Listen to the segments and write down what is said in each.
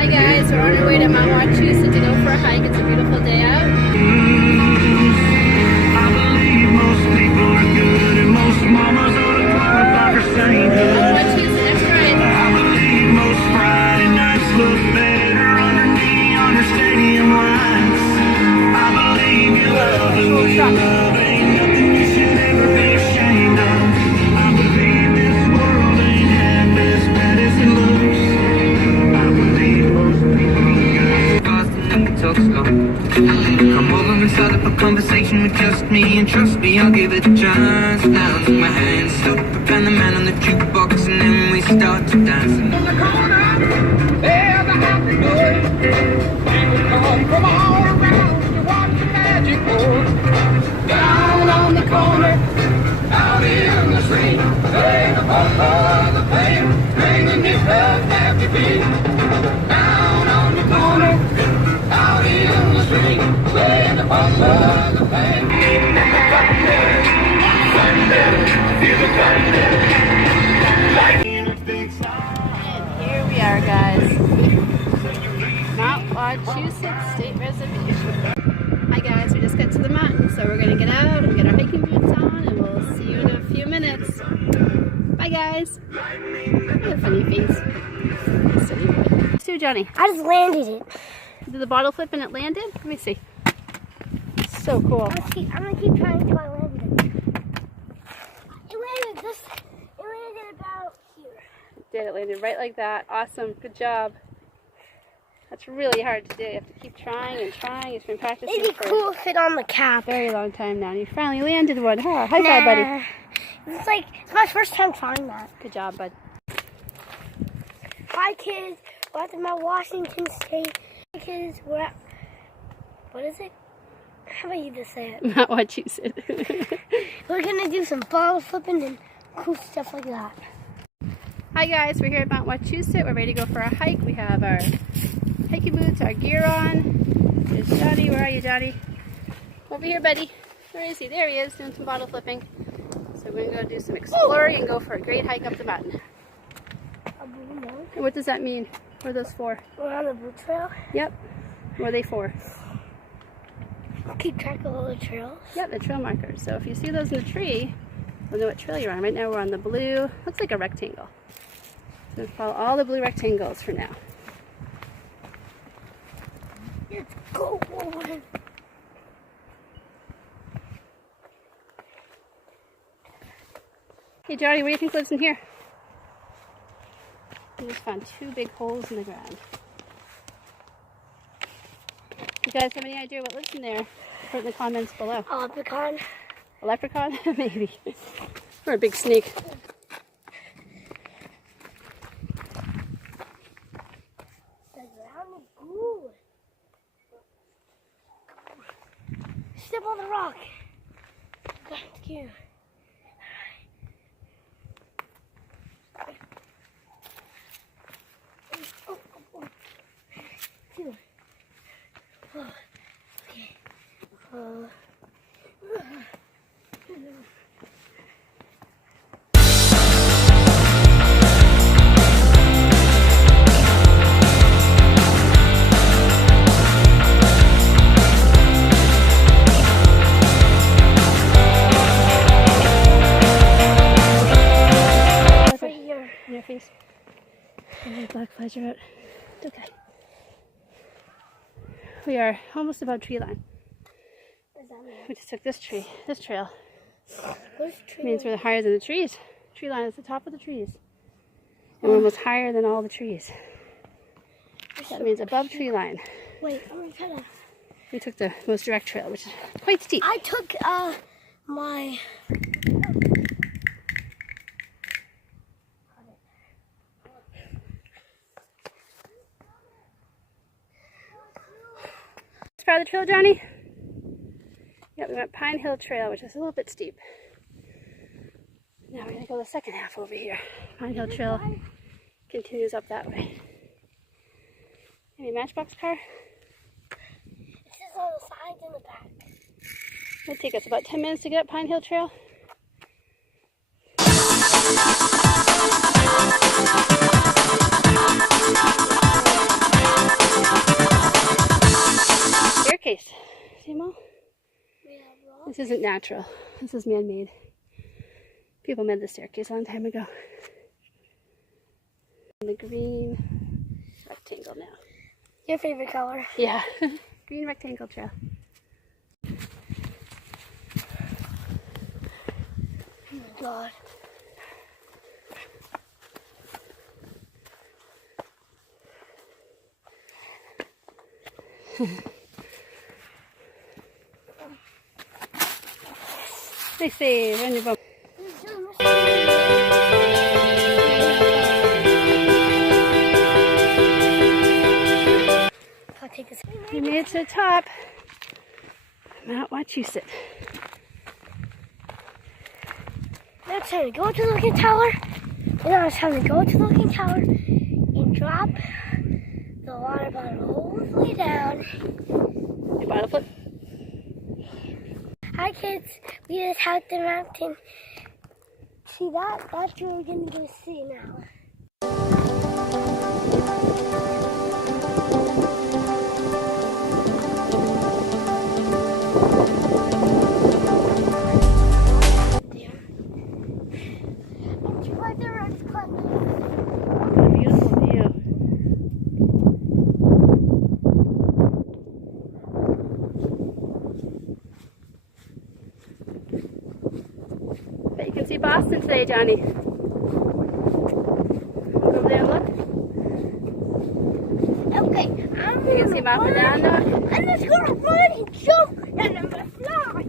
Hi guys, we're on our way to Mount Wachusett to go for a hike. It's a beautiful day out. I believe most people are good and most mamas ought to qualify for sainthood. Mount Wachusett, that's right. I believe most Friday nights look better underneath under stadium lights. I believe you love who you love, ain't nothing you should ever be ashamed of. I believe this world ain't half as bad as it looks. I believe most people are good. Come over and start up a conversation with just me, and trust me, I'll give it a chance. Now take my hand, stop, and the man on the jukebox, and then we start to dance. In the corner, there's a happy boy. People come from all around to watch the magic pour. Down on the corner, out in the street, play the bumper of the plane, bring the nippers happy beat. Down on the corner, out in the street, play the bumper of the plane. And here we are, guys. Mount Wachusett State Reservation. Hi guys, we just got to the mountain, so we're gonna get out and get our hiking boots on, and we'll see you in a few minutes. Bye guys. What a funny face. Silly boy. So Johnny, I just landed it. did the bottle flip and it landed? Let me see. So cool. I'm gonna keep trying until I land it. It landed about here. It landed right like that. Awesome. Good job. That's really hard to do. You have to keep trying and trying. It's been practicing It'd be for cool if it on the cap. a very long time now. And you finally landed one. Huh? High five, buddy. It's my first time trying that. Good job, bud. Hi kids, we're at the Mount Washington State. Hi kids, we're at, what is it? How about you just say it? Not what you said. We're gonna do some bottle flipping and cool stuff like that. Hi guys, we're here at Mount Wachusett. We're ready to go for a hike. We have our hiking boots, our gear on. There's Johnny. Where are you, Johnny? Over here, buddy. Where is he? There he is, doing some bottle flipping. So we're gonna go do some exploring and go for a great hike up the mountain. And what does that mean? What are those for? We're on the boot trail. Yep. What are they for? Keep track of all the trails. Yep, the trail markers. So if you see those in the tree, we'll know what trail you're on. Right now we're on the blue, looks like a rectangle. So follow all the blue rectangles for now. Let's go. Hey Johnny, what do you think lives in here? We just found two big holes in the ground. You guys have any idea what lives in there? Put it in the comments below. A leprechaun. A leprechaun? Maybe. Or a big snake. The ground is good. Step on the rock. Thank you. Face. Oh, black flies are out. It's okay. We are almost above tree line. What does that mean? We just took this trail. Where's the tree? It means we're higher than the trees. Tree line is the top of the trees. And we're almost higher than all the trees. That means above tree line. Wait, I'm gonna try to. We took the most direct trail, which is quite steep. I took my. Part of the trail, Johnny? Yeah, we went Pine Hill Trail, which is a little bit steep. Now we're gonna go the second half over here. Pine Hill Trail continues up that way. Any Matchbox car? This is on the sides and the back. It'll take us about 10 minutes to get up Pine Hill Trail. This isn't natural. This is man-made. People made the staircase a long time ago. The green rectangle now. Your favorite color? Yeah. Green rectangle trail. Oh my God. They say, run your bump. We made it to the top. Mount Wachusett. Now it's time to go to the looking tower. Now it's time to go to the looking tower and drop the water bottle all the way down. Your bottle flip. Hi kids, we just have the mountain. See that? That's what we're gonna go see now. What a beautiful view. Bet you can see Boston today, Johnny. Go over there and look. Okay, You can see Mount Fernando. I'm just gonna run and jump and I'm gonna fly.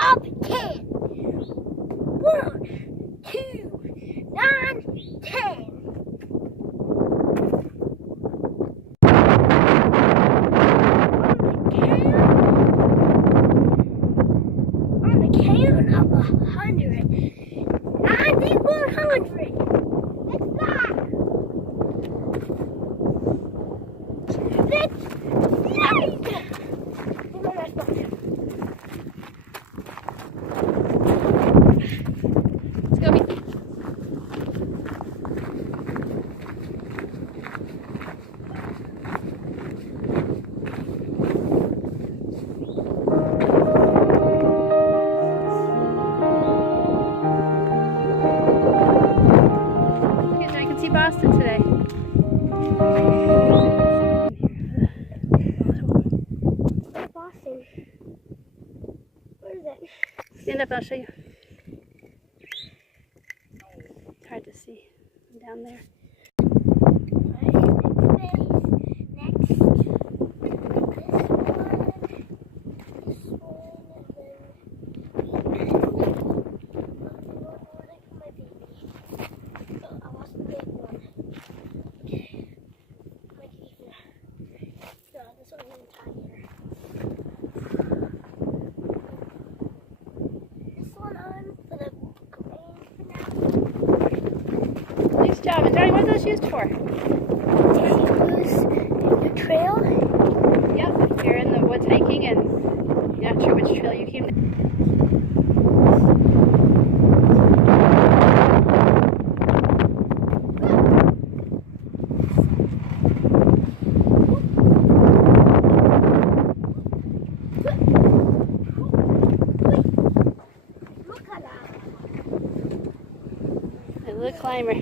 Up 10. 1, 2, 9, 10. On the count of 100. 9100. Let's fly. Let's fly. Let's go. I can see Boston today. Boston. Where is it? Stand up, I'll show you. It's hard to see down there. Nice job. And Johnny, what are those used for? The trail. Yep, if you're in the woods hiking and you're not sure which trail you came down. A little climber.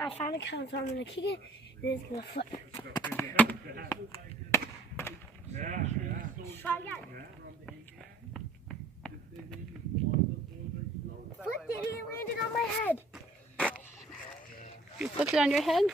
I found a count, so I'm gonna kick it and it's gonna flip. Try again. Flipped it and it landed on my head. You flipped it on your head?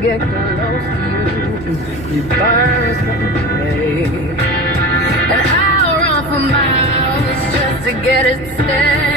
get close to you. You burn something, and I'll run for miles just to get it set.